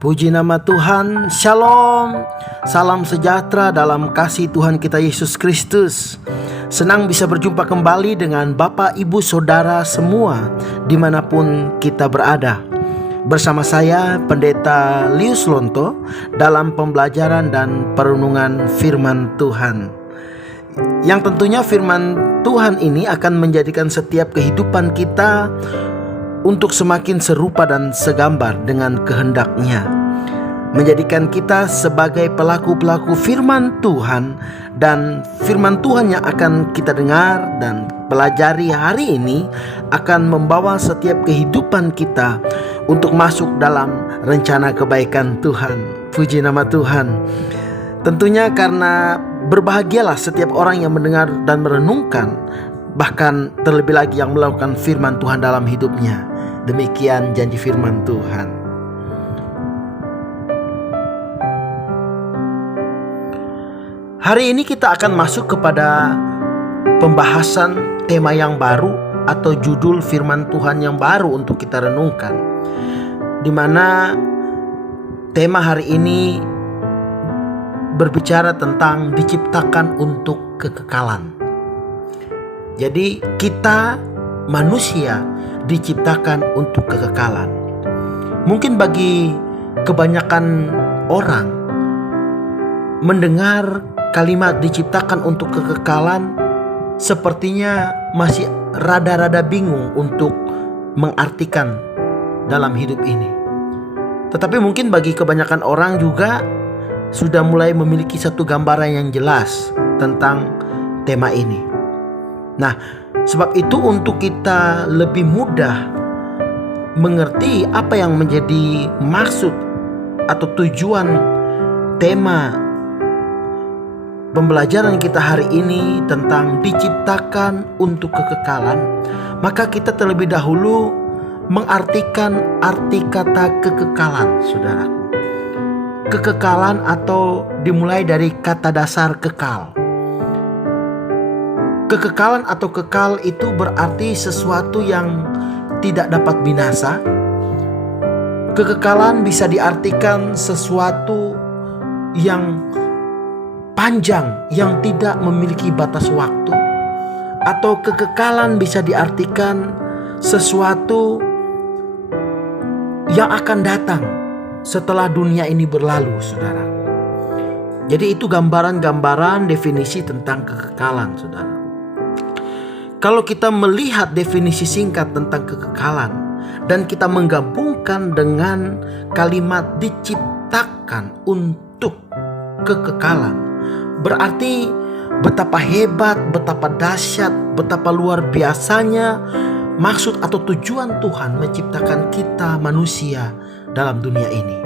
Puji nama Tuhan, Shalom, salam sejahtera dalam kasih Tuhan kita Yesus Kristus. Senang bisa berjumpa kembali dengan Bapak, Ibu, Saudara semua dimanapun kita berada. Bersama saya Pendeta Lius Lonto dalam pembelajaran dan perenungan firman Tuhan. Yang tentunya firman Tuhan ini akan menjadikan setiap kehidupan kita untuk semakin serupa dan segambar dengan kehendak-Nya, menjadikan kita sebagai pelaku-pelaku firman Tuhan. Dan firman Tuhan yang akan kita dengar dan pelajari hari ini akan membawa setiap kehidupan kita untuk masuk dalam rencana kebaikan Tuhan. Puji nama Tuhan. Tentunya karena berbahagialah setiap orang yang mendengar dan merenungkan, bahkan terlebih lagi yang melakukan firman Tuhan dalam hidupnya. Demikian janji firman Tuhan. Hari ini kita akan masuk kepada pembahasan tema yang baru atau judul firman Tuhan yang baru untuk kita renungkan, di mana tema hari ini berbicara tentang diciptakan untuk kekekalan. Jadi kita manusia diciptakan untuk kekekalan. Mungkin bagi kebanyakan orang mendengar kalimat diciptakan untuk kekekalan sepertinya masih rada-rada bingung untuk mengartikan dalam hidup ini. Tetapi mungkin bagi kebanyakan orang juga sudah mulai memiliki satu gambaran yang jelas tentang tema ini. Nah, sebab itu untuk kita lebih mudah mengerti apa yang menjadi maksud atau tujuan tema pembelajaran kita hari ini tentang diciptakan untuk kekekalan, maka kita terlebih dahulu mengartikan arti kata kekekalan, saudaraku. Kekekalan atau dimulai dari kata dasar kekal. Kekekalan atau kekal itu berarti sesuatu yang tidak dapat binasa. Kekekalan bisa diartikan sesuatu yang panjang, yang tidak memiliki batas waktu. Atau kekekalan bisa diartikan sesuatu yang akan datang setelah dunia ini berlalu, saudara. Jadi itu gambaran-gambaran definisi tentang kekekalan, saudara. Kalau kita melihat definisi singkat tentang kekekalan dan kita menggabungkan dengan kalimat diciptakan untuk kekekalan, berarti betapa hebat, betapa dahsyat, betapa luar biasanya maksud atau tujuan Tuhan menciptakan kita manusia dalam dunia ini.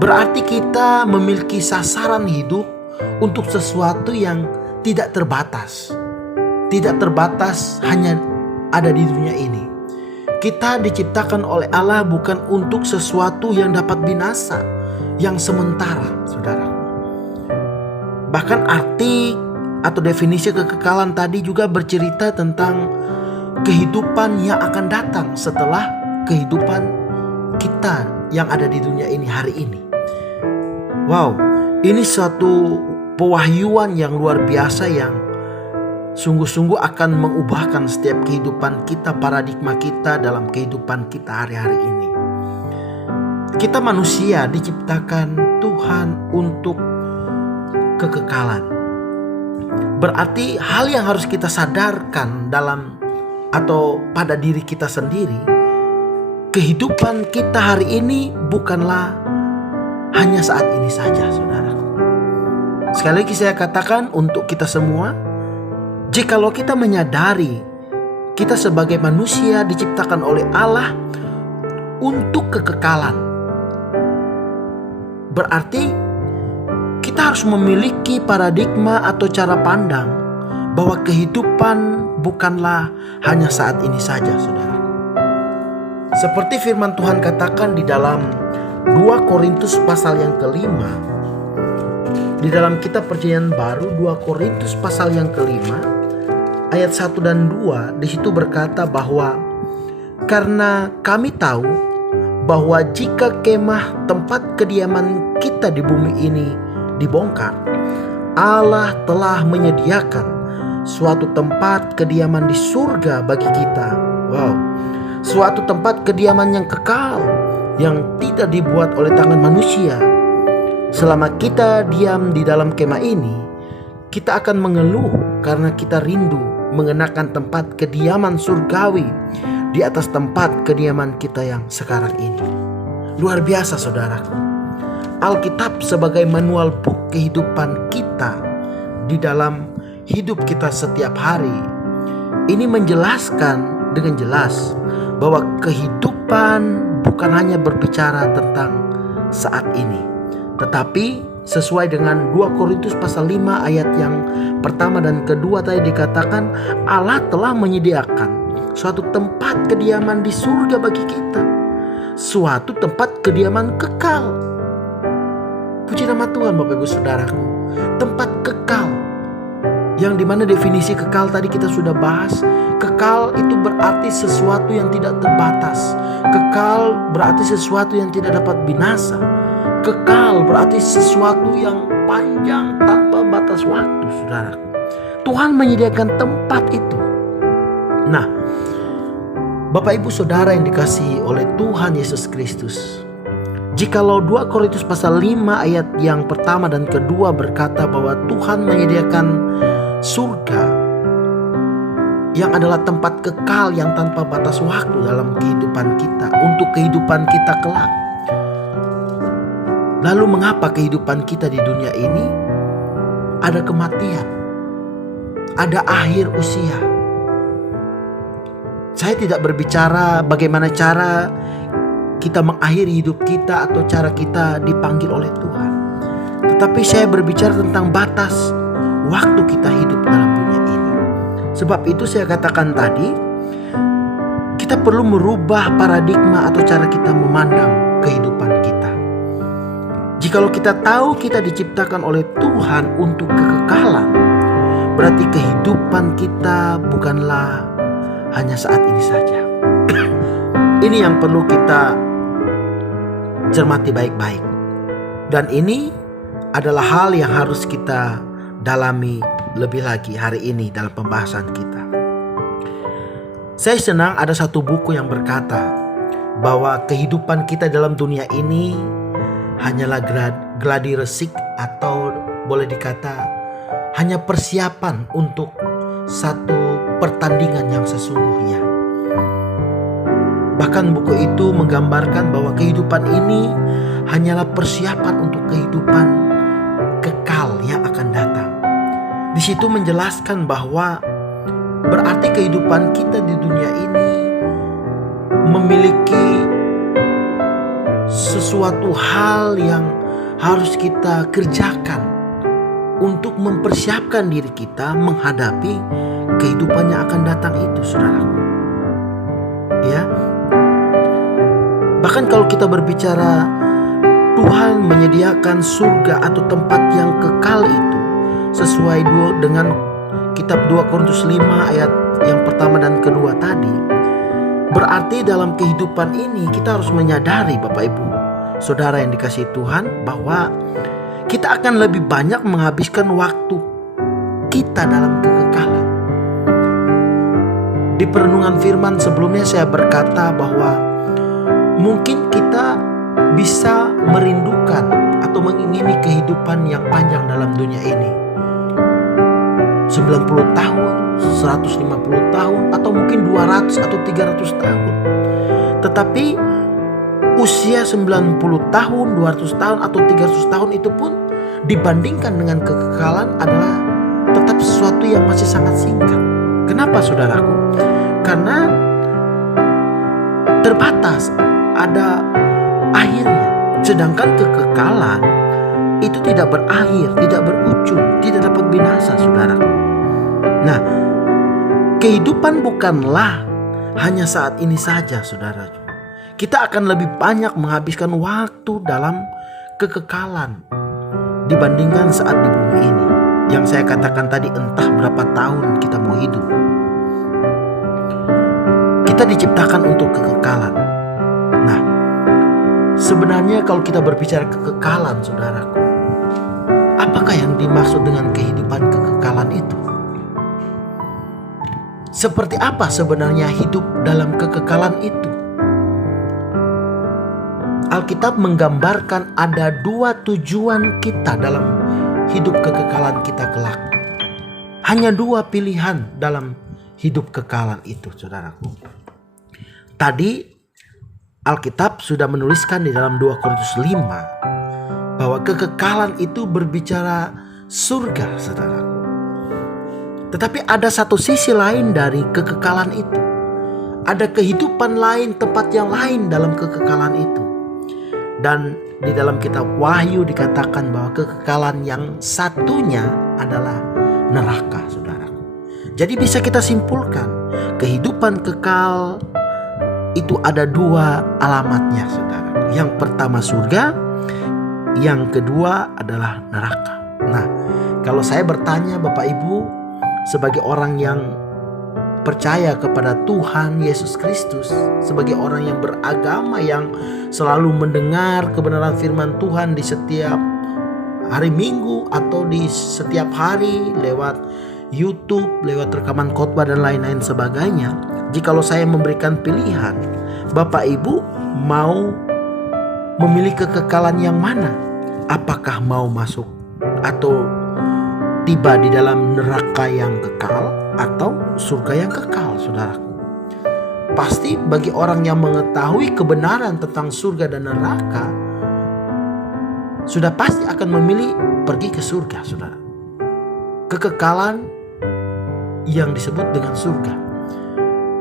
Berarti kita memiliki sasaran hidup untuk sesuatu yang tidak terbatas. Tidak terbatas hanya ada di dunia ini. Kita diciptakan oleh Allah bukan untuk sesuatu yang dapat binasa, yang sementara, saudara. Bahkan arti atau definisi kekekalan tadi juga bercerita tentang kehidupan yang akan datang setelah kehidupan kita yang ada di dunia ini hari ini. Wow, ini suatu pewahyuan yang luar biasa yang sungguh-sungguh akan mengubahkan setiap kehidupan kita, paradigma kita dalam kehidupan kita hari-hari ini. Kita manusia diciptakan Tuhan untuk kekekalan. Berarti hal yang harus kita sadarkan dalam atau pada diri kita sendiri, kehidupan kita hari ini bukanlah hanya saat ini saja, saudara. Sekali lagi saya katakan untuk kita semua, jikalau kita menyadari kita sebagai manusia diciptakan oleh Allah untuk kekekalan, berarti kita harus memiliki paradigma atau cara pandang bahwa kehidupan bukanlah hanya saat ini saja, saudara. Seperti firman Tuhan katakan di dalam 2 Korintus pasal yang kelima, di dalam kitab Perjanjian Baru 2 Korintus pasal yang kelima ayat 1 dan 2, di situ berkata bahwa karena kami tahu bahwa jika kemah tempat kediaman kita di bumi ini dibongkar, Allah telah menyediakan suatu tempat kediaman di surga bagi kita. Wow, suatu tempat kediaman yang kekal, yang tidak dibuat oleh tangan manusia. Selama kita diam di dalam kemah ini, kita akan mengeluh karena kita rindu mengenakan tempat kediaman surgawi di atas tempat kediaman kita yang sekarang ini. Luar biasa saudaraku. Alkitab sebagai manual book kehidupan kita di dalam hidup kita setiap hari, ini menjelaskan dengan jelas bahwa kehidupan bukan hanya berbicara tentang saat ini, tetapi sesuai dengan 2 Korintus pasal 5 ayat yang pertama dan kedua tadi dikatakan, Allah telah menyediakan suatu tempat kediaman di surga bagi kita, suatu tempat kediaman kekal. Puji nama Tuhan Bapak Ibu Saudaraku. Tempat kekal, yang dimana definisi kekal tadi kita sudah bahas. Kekal itu berarti sesuatu yang tidak terbatas. Kekal berarti sesuatu yang tidak dapat binasa. Kekal berarti sesuatu yang panjang tanpa batas waktu, saudaraku. Tuhan menyediakan tempat itu. Nah, Bapak Ibu Saudara yang dikasihi oleh Tuhan Yesus Kristus, jikalau 2 Korintus pasal 5 ayat yang pertama dan kedua berkata bahwa Tuhan menyediakan surga yang adalah tempat kekal yang tanpa batas waktu dalam kehidupan kita, untuk kehidupan kita kelak. Lalu mengapa kehidupan kita di dunia ini ada kematian, ada akhir usia? Saya tidak berbicara bagaimana cara kita mengakhiri hidup kita atau cara kita dipanggil oleh Tuhan, tetapi saya berbicara tentang batas waktu kita hidup dalam dunia ini. Sebab itu saya katakan tadi, kita perlu merubah paradigma atau cara kita memandang kehidupan kita. Jikalau kita tahu kita diciptakan oleh Tuhan untuk kekekalan, berarti kehidupan kita bukanlah hanya saat ini saja. Ini yang perlu kita cermati baik-baik. Dan ini adalah hal yang harus kita dalami lebih lagi hari ini dalam pembahasan kita. Saya senang ada satu buku yang berkata bahwa kehidupan kita dalam dunia ini hanyalah gladi resik, atau boleh dikata hanya persiapan untuk satu pertandingan yang sesungguhnya. Bahkan buku itu menggambarkan bahwa kehidupan ini hanyalah persiapan untuk kehidupan kekal yang akan datang. Di situ menjelaskan bahwa berarti kehidupan kita di dunia ini memiliki sesuatu hal yang harus kita kerjakan untuk mempersiapkan diri kita menghadapi kehidupan yang akan datang itu, saudaraku. Ya. Bahkan kalau kita berbicara Tuhan menyediakan surga atau tempat yang kekal itu sesuai dengan kitab 2 Korintus 5 ayat yang pertama dan kedua tadi, berarti dalam kehidupan ini kita harus menyadari Bapak Ibu Saudara yang dikasihi Tuhan, bahwa kita akan lebih banyak menghabiskan waktu kita dalam kekekalan. Di perenungan firman sebelumnya saya berkata bahwa mungkin kita bisa merindukan atau mengingini kehidupan yang panjang dalam dunia ini. 90 tahun, 150 tahun, atau mungkin 200 atau 300 tahun. Tetapi usia 90 tahun, 200 tahun, atau 300 tahun itu pun dibandingkan dengan kekekalan adalah tetap sesuatu yang masih sangat singkat. Kenapa saudaraku? Karena terbatas, ada akhirnya. Sedangkan kekekalan itu tidak berakhir, tidak berujung, tidak dapat binasa, saudaraku. Nah, kehidupan bukanlah hanya saat ini saja, saudara. kita akan lebih banyak menghabiskan waktu dalam kekekalan dibandingkan saat di bumi ini. Yang saya katakan tadi, entah berapa tahun kita mau hidup. Kita diciptakan untuk kekekalan. Nah, sebenarnya kalau kita berbicara kekekalan, saudaraku, apakah yang dimaksud dengan kehidupan kekekalan itu? Seperti apa sebenarnya hidup dalam kekekalan itu? Alkitab menggambarkan ada dua tujuan kita dalam hidup kekekalan kita kelak. Hanya dua pilihan dalam hidup kekekalan itu, saudaraku. Tadi Alkitab sudah menuliskan di dalam 2 Korintus 5 bahwa kekekalan itu berbicara surga, saudaraku. Tetapi ada satu sisi lain dari kekekalan itu. Ada kehidupan lain, tempat yang lain dalam kekekalan itu. Dan di dalam kitab Wahyu dikatakan bahwa kekekalan yang satunya adalah neraka, saudaraku. Jadi bisa kita simpulkan, kehidupan kekal itu ada dua alamatnya, saudara. Yang pertama surga, yang kedua adalah neraka. Nah, kalau saya bertanya Bapak Ibu sebagai orang yang percaya kepada Tuhan Yesus Kristus, sebagai orang yang beragama, yang selalu mendengar kebenaran firman Tuhan di setiap hari Minggu atau di setiap hari lewat YouTube, lewat rekaman khotbah dan lain-lain sebagainya. Jikalau saya memberikan pilihan, Bapak Ibu mau memilih kekekalan yang mana? Apakah mau masuk atau tiba di dalam neraka yang kekal atau surga yang kekal, saudaraku? Pasti bagi orang yang mengetahui kebenaran tentang surga dan neraka, sudah pasti akan memilih pergi ke surga, saudara. Kekekalan yang disebut dengan surga.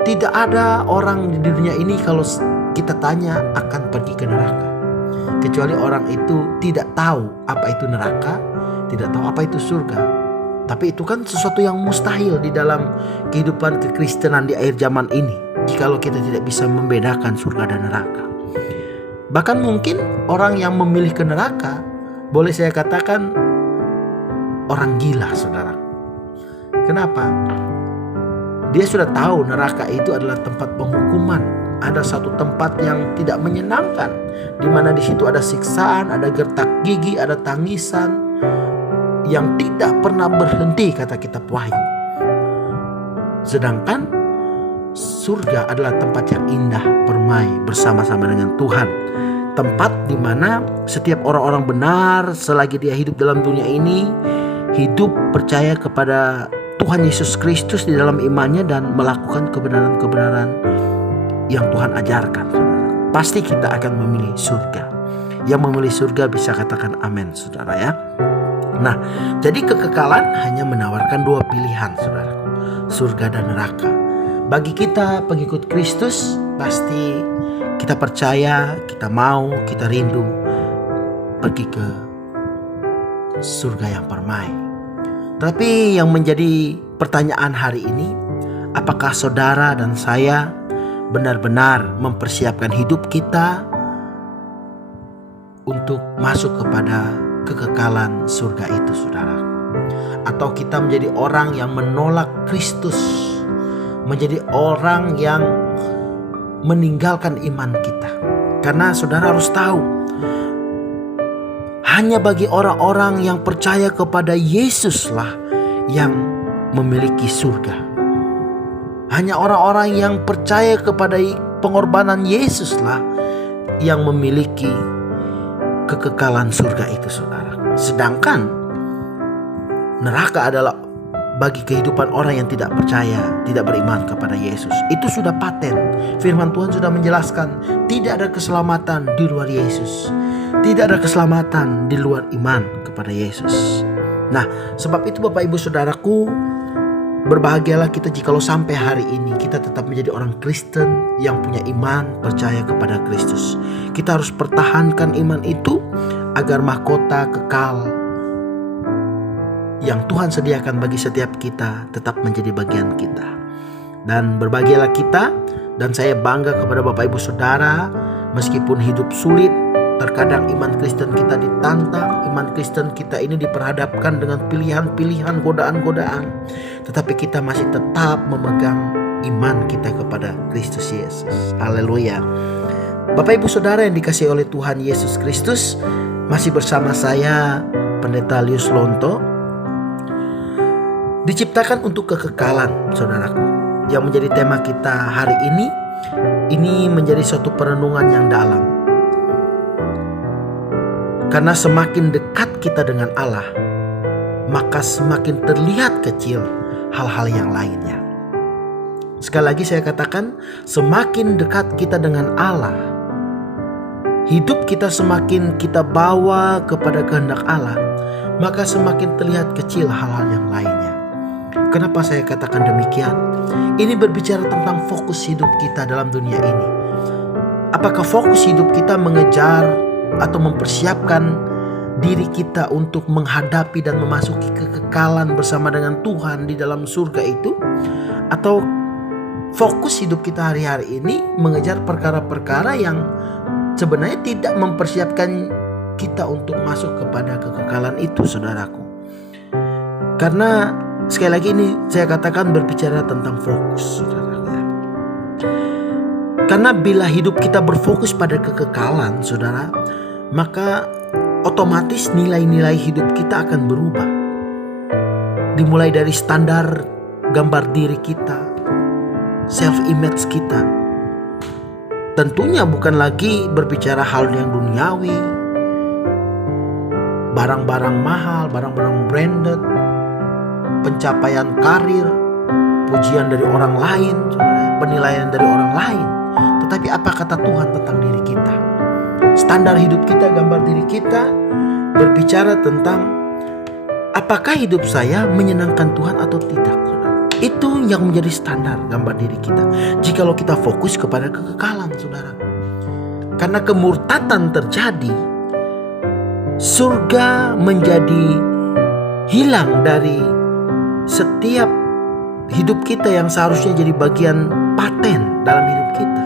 Tidak ada orang di dunia ini kalau kita tanya akan pergi ke neraka, kecuali orang itu tidak tahu apa itu neraka, tidak tahu apa itu surga. Tapi itu kan sesuatu yang mustahil di dalam kehidupan kekristenan di akhir zaman ini, jikalau kita tidak bisa membedakan surga dan neraka. Bahkan mungkin orang yang memilih ke neraka, boleh saya katakan orang gila, saudara. Kenapa? Dia sudah tahu neraka itu adalah tempat penghukuman. Ada satu tempat yang tidak menyenangkan, di mana di situ ada siksaan, ada gertak gigi, ada tangisan yang tidak pernah berhenti, kata kitab Wahyu. Sedangkan surga adalah tempat yang indah, permai bersama-sama dengan Tuhan. Tempat di mana setiap orang-orang benar selagi dia hidup dalam dunia ini, hidup percaya kepada Tuhan Yesus Kristus di dalam imannya dan melakukan kebenaran-kebenaran yang Tuhan ajarkan. Pasti kita akan memilih surga. Yang memilih surga bisa katakan amin, saudara ya. Nah, jadi kekekalan hanya menawarkan dua pilihan, saudara, surga dan neraka. Bagi kita pengikut Kristus, pasti kita percaya, kita mau, kita rindu pergi ke surga yang permai. Tapi yang menjadi pertanyaan hari ini, apakah saudara dan saya benar-benar mempersiapkan hidup kita untuk masuk kepada kekekalan surga itu, saudara? Atau kita menjadi orang yang menolak Kristus, menjadi orang yang meninggalkan iman kita? Karena saudara harus tahu, hanya bagi orang-orang yang percaya kepada Yesuslah yang memiliki surga. Hanya orang-orang yang percaya kepada pengorbanan Yesuslah yang memiliki kekekalan surga itu, saudara. Sedangkan neraka adalah bagi kehidupan orang yang tidak percaya, tidak beriman kepada Yesus. Itu sudah paten. Firman Tuhan sudah menjelaskan, tidak ada keselamatan di luar Yesus. Tidak ada keselamatan di luar iman kepada Yesus. Nah, sebab itu Bapak Ibu Saudaraku, berbahagialah kita jikalau sampai hari ini kita tetap menjadi orang Kristen yang punya iman, percaya kepada Kristus. Kita harus pertahankan iman itu agar mahkota kekal yang Tuhan sediakan bagi setiap kita tetap menjadi bagian kita. Dan berbahagialah kita Dan saya bangga kepada Bapak Ibu Saudara, meskipun hidup sulit, terkadang iman Kristen kita ditantang, iman Kristen kita ini diperhadapkan dengan pilihan-pilihan, godaan-godaan, tetapi kita masih tetap memegang iman kita kepada Kristus Yesus. Haleluya. Bapak Ibu Saudara yang dikasihi oleh Tuhan Yesus Kristus, masih bersama saya Pendeta Lius Lonto. Diciptakan untuk kekekalan, saudaraku. Yang menjadi tema kita hari ini menjadi suatu perenungan yang dalam. Karena semakin dekat kita dengan Allah, maka semakin terlihat kecil hal-hal yang lainnya. Sekali lagi saya katakan, semakin dekat kita dengan Allah, hidup kita semakin kita bawa kepada kehendak Allah, maka semakin terlihat kecil hal-hal yang lainnya. Kenapa saya katakan demikian? Ini berbicara tentang fokus hidup kita dalam dunia ini. Apakah fokus hidup kita mengejar atau mempersiapkan diri kita untuk menghadapi dan memasuki kekekalan bersama dengan Tuhan di dalam surga itu? Atau fokus hidup kita hari-hari ini mengejar perkara-perkara yang sebenarnya tidak mempersiapkan kita untuk masuk kepada kekekalan itu, saudaraku? Karena sekali lagi ini saya katakan berbicara tentang fokus, saudara. Karena bila hidup kita berfokus pada kekekalan, saudara, maka otomatis nilai-nilai hidup kita akan berubah. Dimulai dari standar gambar diri kita, self-image kita. Tentunya bukan lagi berbicara hal yang duniawi, barang-barang mahal, barang-barang branded, pencapaian karir, pujian dari orang lain, penilaian dari orang lain. Tetapi apa kata Tuhan tentang diri kita? Standar hidup kita, gambar diri kita berbicara tentang apakah hidup saya menyenangkan Tuhan atau tidak. Itu yang menjadi standar gambar diri kita. Jikalau kita fokus kepada kekekalan, saudara. Karena kemurtatan terjadi, surga menjadi hilang dari setiap hidup kita yang seharusnya jadi bagian paten dalam hidup kita.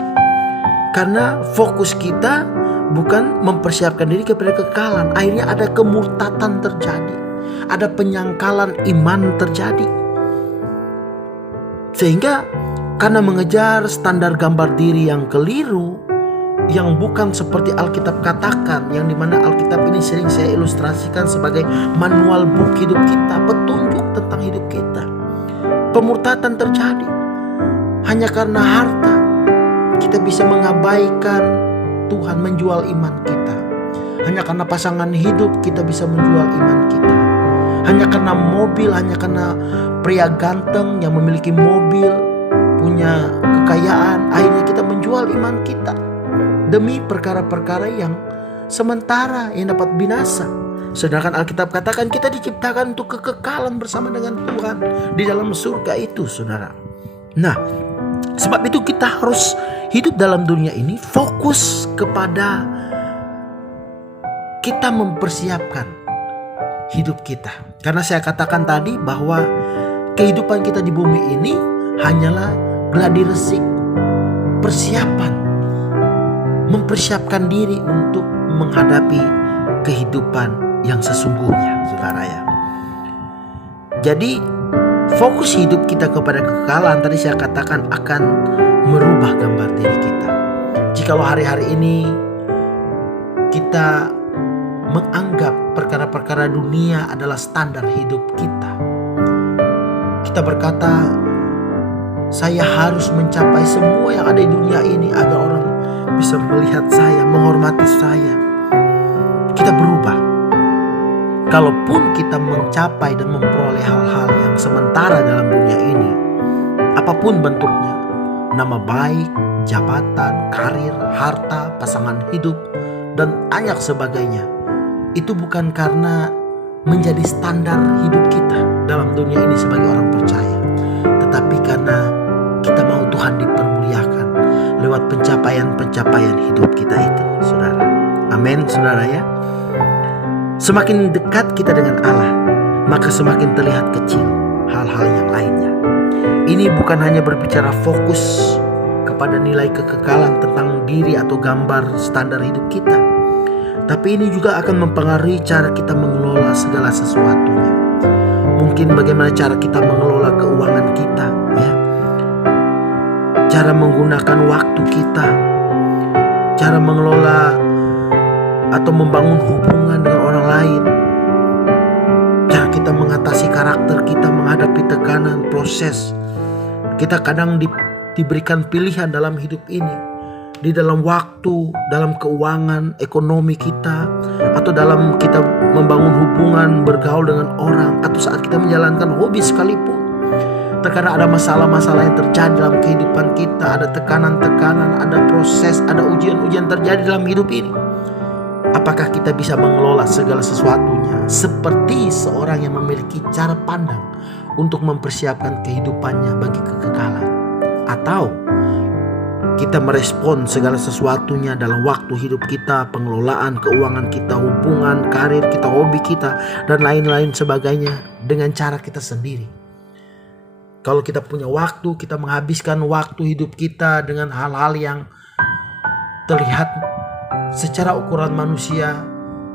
Karena fokus kita bukan mempersiapkan diri kepada kekekalan. Akhirnya ada kemurtatan terjadi, ada penyangkalan iman terjadi. Sehingga karena mengejar standar gambar diri yang keliru, yang bukan seperti Alkitab katakan, yang dimana Alkitab ini sering saya ilustrasikan sebagai manual book hidup kita, petunjuk tentang hidup kita. Pemurtatan terjadi hanya karena harta. Kita bisa mengabaikan Tuhan, menjual iman kita. Hanya karena pasangan hidup kita bisa menjual iman kita. Hanya karena mobil, hanya karena pria ganteng yang memiliki mobil, punya kekayaan, akhirnya kita menjual iman kita demi perkara-perkara yang sementara yang dapat binasa. Sedangkan Alkitab katakan kita diciptakan untuk kekekalan bersama dengan Tuhan di dalam surga itu, saudara. Nah, sebab itu kita harus hidup dalam dunia ini fokus kepada kita mempersiapkan hidup kita. Karena saya katakan tadi bahwa kehidupan kita di bumi ini hanyalah gladi resik, persiapan, mempersiapkan diri untuk menghadapi kehidupan yang sesungguhnya, saudara ya. Jadi fokus hidup kita kepada kekekalan tadi saya katakan akan merubah gambar diri kita. Jikalau hari-hari ini kita menganggap perkara-perkara dunia adalah standar hidup kita, kita berkata saya harus mencapai semua yang ada di dunia ini agar orang bisa melihat saya, menghormati saya. Kita berubah. Kalaupun kita mencapai dan memperoleh hal-hal yang sementara dalam dunia ini, apapun bentuknya, nama baik, jabatan, karir, harta, pasangan hidup, dan banyak sebagainya, itu bukan karena menjadi standar hidup kita dalam dunia ini sebagai orang percaya, tetapi karena kita mau Tuhan dipermuliakan lewat pencapaian-pencapaian hidup kita itu, saudara. Amin, saudara ya. Semakin dekat kita dengan Allah, maka semakin terlihat kecil hal-hal yang lainnya. Ini bukan hanya berbicara fokus pada nilai kekekalan tentang diri atau gambar standar hidup kita, tapi ini juga akan mempengaruhi cara kita mengelola segala sesuatunya. Mungkin bagaimana cara kita mengelola keuangan kita, ya, cara menggunakan waktu kita, cara mengelola atau membangun hubungan dengan orang lain, cara kita mengatasi karakter kita menghadapi tekanan, proses. Kita kadang diberikan pilihan dalam hidup ini, di dalam waktu, dalam keuangan, ekonomi kita, atau dalam kita membangun hubungan, bergaul dengan orang, atau saat kita menjalankan hobi sekalipun. Terkadang ada masalah-masalah yang terjadi dalam kehidupan kita, ada tekanan-tekanan, ada proses, ada ujian-ujian terjadi dalam hidup ini. Apakah kita bisa mengelola segala sesuatunya seperti seorang yang memiliki cara pandang untuk mempersiapkan kehidupannya bagi kekekalan? Atau kita merespon segala sesuatunya dalam waktu hidup kita, pengelolaan keuangan kita, hubungan, karir kita, hobi kita, dan lain-lain sebagainya dengan cara kita sendiri. Kalau kita punya waktu, kita menghabiskan waktu hidup kita dengan hal-hal yang terlihat secara ukuran manusia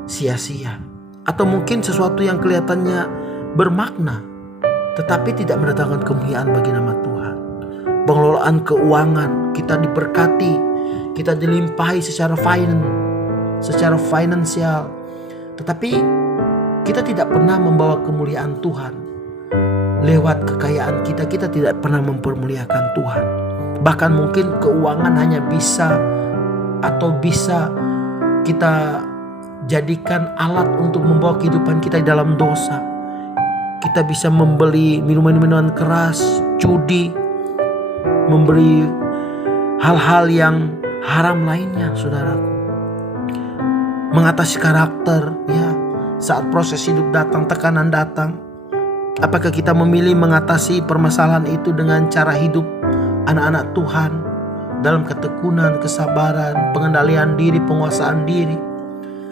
sia-sia. Atau mungkin sesuatu yang kelihatannya bermakna, tetapi tidak mendatangkan kemuliaan bagi nama Tuhan. Pengelolaan keuangan, kita diberkati, kita dilimpahi secara finansial, tetapi kita tidak pernah membawa kemuliaan Tuhan. Lewat kekayaan kita tidak pernah mempermuliakan Tuhan. Bahkan mungkin keuangan hanya bisa kita jadikan alat untuk membawa kehidupan kita di dalam dosa. Kita bisa membeli minuman-minuman keras, judi, memberi hal-hal yang haram lainnya, saudaraku. Mengatasi karakter, ya, saat proses hidup datang, tekanan datang. Apakah kita memilih mengatasi permasalahan itu dengan cara hidup anak-anak Tuhan dalam ketekunan, kesabaran, pengendalian diri, penguasaan diri,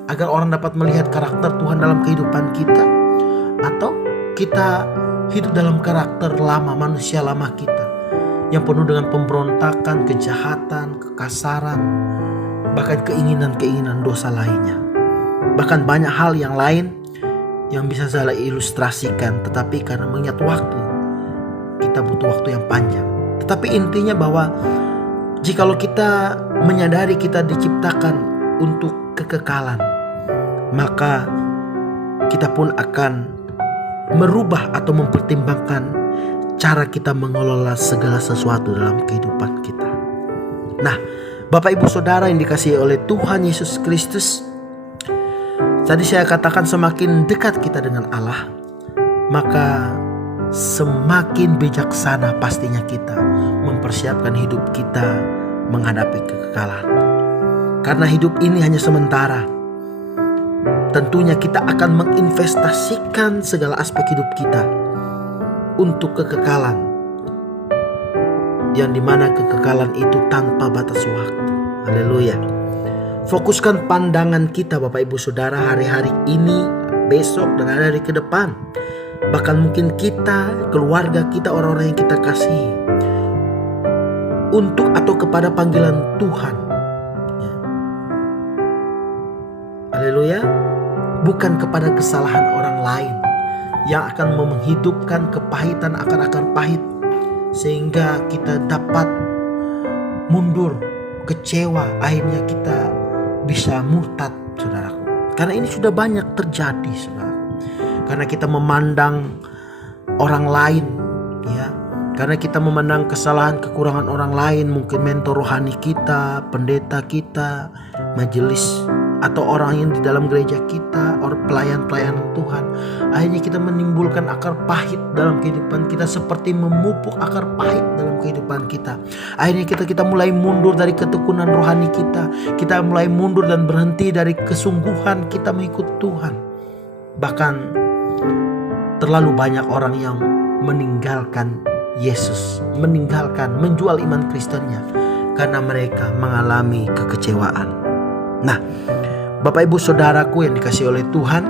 agar orang dapat melihat karakter Tuhan dalam kehidupan kita? Atau kita hidup dalam karakter lama, manusia lama kita, yang penuh dengan pemberontakan, kejahatan, kekasaran, bahkan keinginan-keinginan dosa lainnya. Bahkan banyak hal yang lain yang bisa saya ilustrasikan, tetapi karena mengingat waktu, kita butuh waktu yang panjang. Tetapi intinya bahwa jikalau kita menyadari kita diciptakan untuk kekekalan, maka kita pun akan merubah atau mempertimbangkan cara kita mengelola segala sesuatu dalam kehidupan kita. Nah, Bapak Ibu Saudara yang dikasihi oleh Tuhan Yesus Kristus, tadi saya katakan semakin dekat kita dengan Allah, maka semakin bijaksana pastinya kita mempersiapkan hidup kita menghadapi kekekalan. Karena hidup ini hanya sementara. Tentunya kita akan menginvestasikan segala aspek hidup kita untuk kekekalan, yang dimana kekekalan itu tanpa batas waktu. Haleluya. Fokuskan pandangan kita, Bapak Ibu Saudara, hari-hari ini, besok, dan hari-hari ke depan. Bahkan mungkin kita, keluarga kita, orang-orang yang kita kasihi, untuk atau kepada panggilan Tuhan. Ya. Haleluya. Bukan kepada kesalahan orang lain yang akan menghidupkan kepahitan akan pahit, sehingga kita dapat mundur, kecewa, akhirnya kita bisa murtad, saudaraku. Karena ini sudah banyak terjadi, saudaraku. Karena kita memandang orang lain, ya. Karena kita memandang kesalahan, kekurangan orang lain, mungkin mentor rohani kita, pendeta kita, majelis, atau orang yang di dalam gereja kita, orang pelayan-pelayan Tuhan. Akhirnya kita menimbulkan akar pahit dalam kehidupan kita, seperti memupuk akar pahit dalam kehidupan kita. Akhirnya kita mulai mundur dari ketekunan rohani kita. Kita mulai mundur dan berhenti dari kesungguhan kita mengikut Tuhan. Bahkan terlalu banyak orang yang meninggalkan Yesus, menjual iman Kristennya karena mereka mengalami kekecewaan. Nah, Bapak Ibu Saudaraku yang dikasihi oleh Tuhan,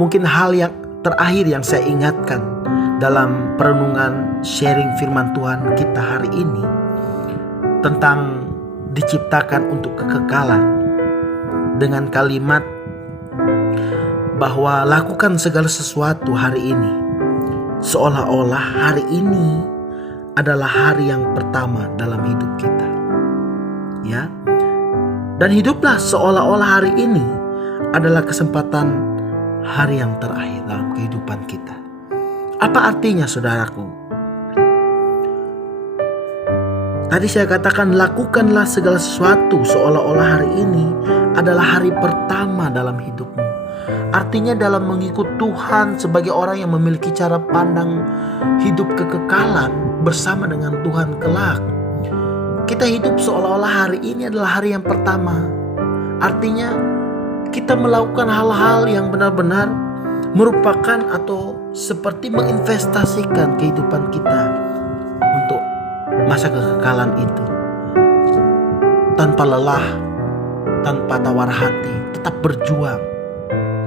mungkin hal yang terakhir yang saya ingatkan dalam perenungan sharing firman Tuhan kita hari ini, tentang diciptakan untuk kekekalan dengan kalimat bahwa lakukan segala sesuatu hari ini seolah-olah hari ini adalah hari yang pertama dalam hidup kita. Ya. Dan hiduplah seolah-olah hari ini adalah kesempatan hari yang terakhir dalam kehidupan kita. Apa artinya, saudaraku? Tadi saya katakan lakukanlah segala sesuatu seolah-olah hari ini adalah hari pertama dalam hidupmu. Artinya dalam mengikut Tuhan sebagai orang yang memiliki cara pandang hidup kekekalan bersama dengan Tuhan kelak. Kita hidup seolah-olah hari ini adalah hari yang pertama. Artinya kita melakukan hal-hal yang benar-benar merupakan atau seperti menginvestasikan kehidupan kita untuk masa kekekalan itu. Tanpa lelah, tanpa tawar hati, tetap berjuang,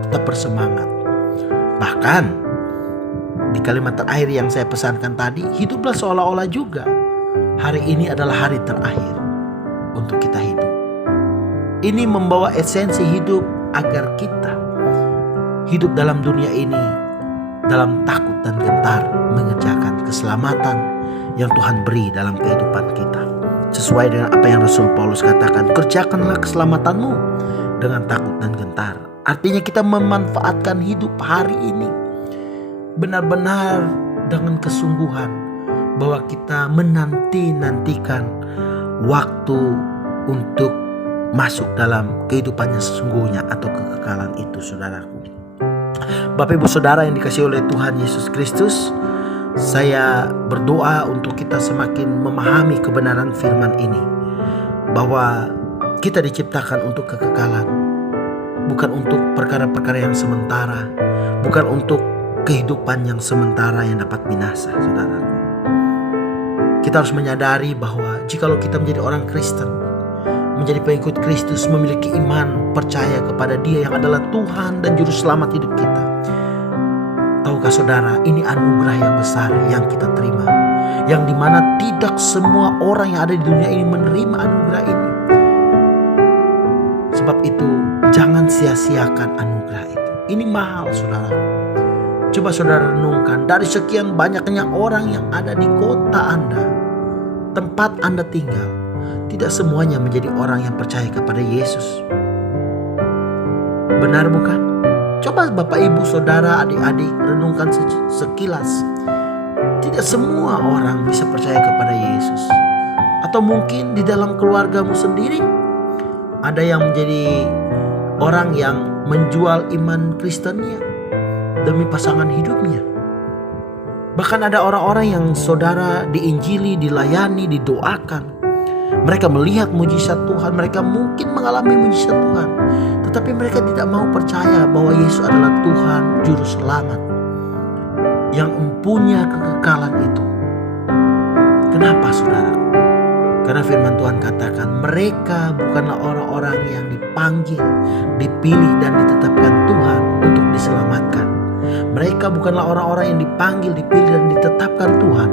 tetap bersemangat. Bahkan di kalimat terakhir yang saya pesankan tadi, hiduplah seolah-olah juga hari ini adalah hari terakhir untuk kita hidup. Ini membawa esensi hidup agar kita hidup dalam dunia ini dalam takut dan gentar mengerjakan keselamatan yang Tuhan beri dalam kehidupan kita. Sesuai dengan apa yang Rasul Paulus katakan, kerjakanlah keselamatanmu dengan takut dan gentar. Artinya kita memanfaatkan hidup hari ini benar-benar dengan kesungguhan, bahwa kita menanti-nantikan waktu untuk masuk dalam kehidupannya sesungguhnya atau kekekalan itu, saudaraku. Bapak Ibu Saudara yang dikasihi oleh Tuhan Yesus Kristus, saya berdoa untuk kita semakin memahami kebenaran firman ini, bahwa kita diciptakan untuk kekekalan, bukan untuk perkara-perkara yang sementara, bukan untuk kehidupan yang sementara yang dapat binasa, saudaraku. Kita harus menyadari bahwa jikalau kita menjadi orang Kristen, menjadi pengikut Kristus, memiliki iman, percaya kepada Dia yang adalah Tuhan dan Juru Selamat hidup kita. Tahukah saudara, ini anugerah yang besar yang kita terima, yang dimana tidak semua orang yang ada di dunia ini menerima anugerah ini. Sebab itu jangan sia-siakan anugerah itu. Ini mahal, saudara. Coba saudara renungkan, dari sekian banyaknya orang yang ada di kota Anda, tempat Anda tinggal, tidak semuanya menjadi orang yang percaya kepada Yesus. Benar bukan? Coba Bapak Ibu Saudara adik-adik renungkan sekilas. Tidak semua orang bisa percaya kepada Yesus. Atau mungkin di dalam keluargamu sendiri ada yang menjadi orang yang menjual iman Kristennya demi pasangan hidupnya. Bahkan ada orang-orang yang saudara diinjili, dilayani, didoakan. Mereka melihat mujizat Tuhan, mereka mungkin mengalami mujizat Tuhan, tetapi mereka tidak mau percaya bahwa Yesus adalah Tuhan Juru Selamat yang mempunyai kekekalan itu. Kenapa, saudara? Karena firman Tuhan katakan mereka bukanlah orang-orang yang dipanggil, dipilih dan ditetapkan Tuhan untuk diselamatkan. Mereka bukanlah orang-orang yang dipanggil, dipilih dan ditetapkan Tuhan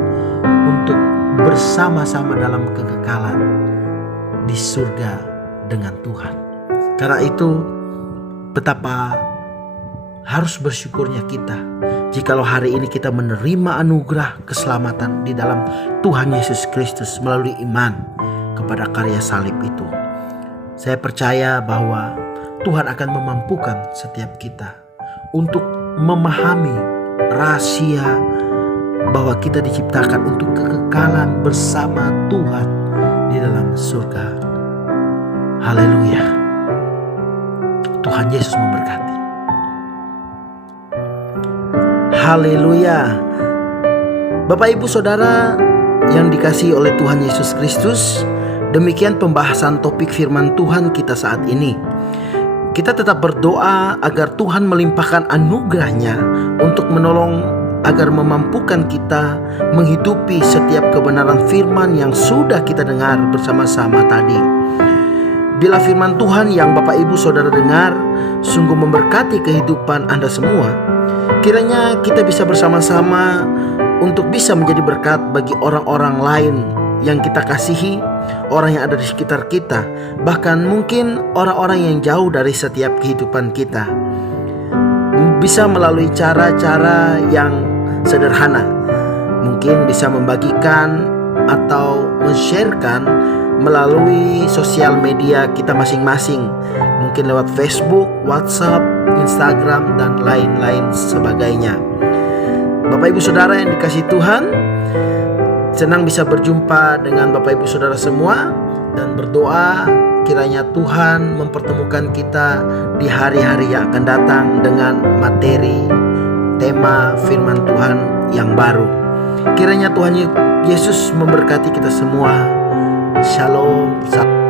untuk bersama-sama dalam kekekalan di surga dengan Tuhan. Karena itu betapa harus bersyukurnya kita jikalau hari ini kita menerima anugerah keselamatan di dalam Tuhan Yesus Kristus melalui iman kepada karya salib itu. Saya percaya bahwa Tuhan akan memampukan setiap kita untuk memahami rahasia bahwa kita diciptakan untuk kekekalan bersama Tuhan di dalam surga. Haleluya. Tuhan Yesus memberkati. Haleluya. Bapak Ibu Saudara yang dikasihi oleh Tuhan Yesus Kristus, demikian pembahasan topik firman Tuhan kita saat ini. Kita tetap berdoa agar Tuhan melimpahkan anugerah-Nya untuk menolong agar memampukan kita menghidupi setiap kebenaran firman yang sudah kita dengar bersama-sama tadi. Bila firman Tuhan yang Bapak Ibu Saudara dengar sungguh memberkati kehidupan Anda semua, kiranya kita bisa bersama-sama untuk bisa menjadi berkat bagi orang-orang lain yang kita kasihi, orang yang ada di sekitar kita, bahkan mungkin orang-orang yang jauh dari setiap kehidupan kita. Bisa melalui cara-cara yang sederhana, mungkin bisa membagikan atau men-sharekan melalui sosial media kita masing-masing, mungkin lewat Facebook, WhatsApp, Instagram, dan lain-lain sebagainya. Bapak Ibu Saudara yang dikasihi Tuhan, senang bisa berjumpa dengan Bapak Ibu Saudara semua, dan berdoa kiranya Tuhan mempertemukan kita di hari-hari yang akan datang dengan materi tema firman Tuhan yang baru. Kiranya Tuhan Yesus memberkati kita semua. Shalom.